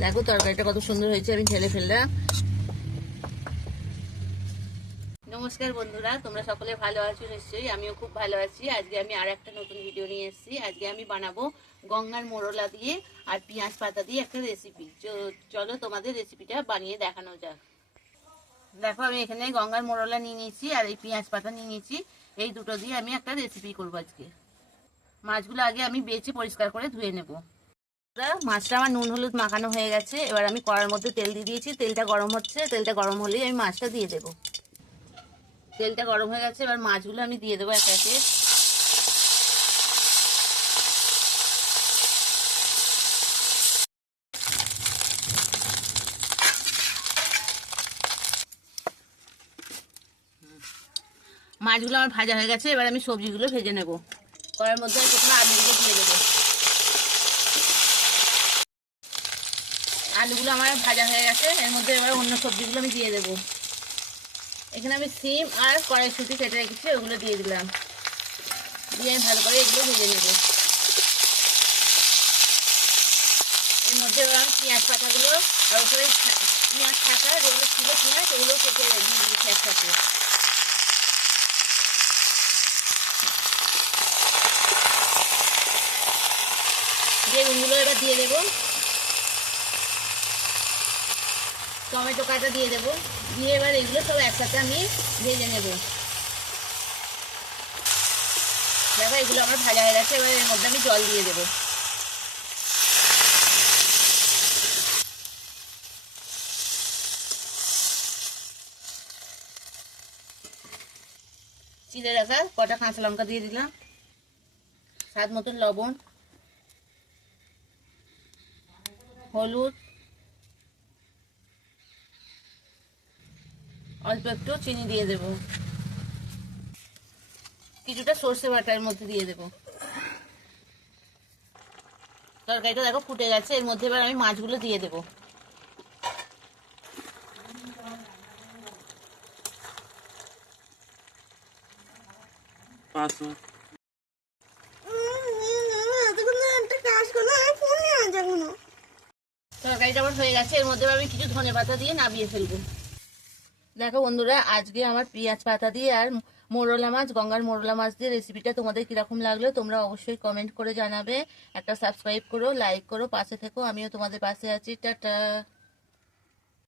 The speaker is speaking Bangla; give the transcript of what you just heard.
দেখো তরকারিটা কত সুন্দর হয়েছে, আমি ঢেলে ফেললাম। নমস্কার বন্ধুরা, তোমরা সকলে ভালো আছো নিশ্চয়ই, আমিও খুব ভালো আছি। আজকে আমি আর একটা নতুন ভিডিও নিয়ে এসেছি। আজকে আমি বানাবো গঙ্গার মোরলা দিয়ে আর পেঁয়াজ পাতা দিয়ে একটা রেসিপি। চলো তোমাদের রেসিপিটা বানিয়ে দেখানো যাক। দেখো আমি এখানে গঙ্গার মোরলা নিয়ে নিয়েছি আর এই পেঁয়াজ পাতা নিয়ে নিয়েছি। এই দুটো দিয়ে আমি একটা রেসিপি করবো আজকে। মাছগুলো আগে আমি বেছে পরিষ্কার করে ধুয়ে নেবো। মাছটা আমার নুন হলুদ মাখানো হয়ে গেছে। এবার আমি কড়ার মধ্যে তেল দিয়ে দিয়েছি, তেলটা গরম হচ্ছে। তেলটা গরম হলেই আমি মাছটা দিয়ে দেবো। তেলটা গরম হয়ে গেছে, এবার মাছগুলো আমি দিয়ে দেবো এক একে। মাছগুলো আমার ভাজা হয়ে গেছে, এবার আমি সবজিগুলো ভেজে নেব। কড়ার মধ্যে প্রথমে আলুগুলো দিয়ে দেবো। আলুগুলো আমার ভাজা হয়ে গেছে, এর মধ্যে এবার অন্য সবজিগুলো আমি দিয়ে দেবো। এখানে আমি সিম আর কড়াইশুঁটি কেটে রেখেছি, ওগুলো দিয়ে দিলাম। দিয়ে আমি ভালো করে এগুলো ভেজে নেব। এর মধ্যে এবার পেঁয়াজ পাতাগুলো আর ওপরে পেঁয়াজ থাকা যেগুলো ছিল পেঁয়াজ, ওগুলো কেটে দিয়ে দিচ্ছি একসাথে। বেগুনগুলো এবার দিয়ে দেবো। টমেটো কাটা দিয়ে দেবো। দিয়ে এবার এগুলো সব একসাথে আমি ভেজে নেব। দেখো এগুলো আমার ভাজা হয়ে গেছে, এবার এর মধ্যে আমি জল দিয়ে দেবো। চিড়ে রাখা কটা কাঁচা লঙ্কা দিয়ে দিলাম, স্বাদ মতন লবণ, হলুদ, অল্প একটু চিনি দিয়ে দেবো। কিছুটা সর্ষে বাটার মধ্যে দিয়ে দেবো। তরকারিটা দেখো ফুটে গেছে, এর মধ্যে এবার আমি মাছগুলো দিয়ে দেবো। তরকারিটা আমার হয়ে গেছে, এর মধ্যে আমি কিছু ধনেপাতা দিয়ে নামিয়ে ফেলবো। দেখো বন্ধুরা, আজকে আমার পেঁয়াজ পাতা দিয়ে আর মোরলা মাছ, গঙ্গার মোরলা মাছ দিয়ে রেসিপিটা তোমাদের কিরকম লাগলো তোমরা অবশ্যই কমেন্ট করে জানাবে। একটা সাবস্ক্রাইব করো, লাইক করো, পাশে থেকো, আমিও তোমাদের পাশে আছি। টাটা।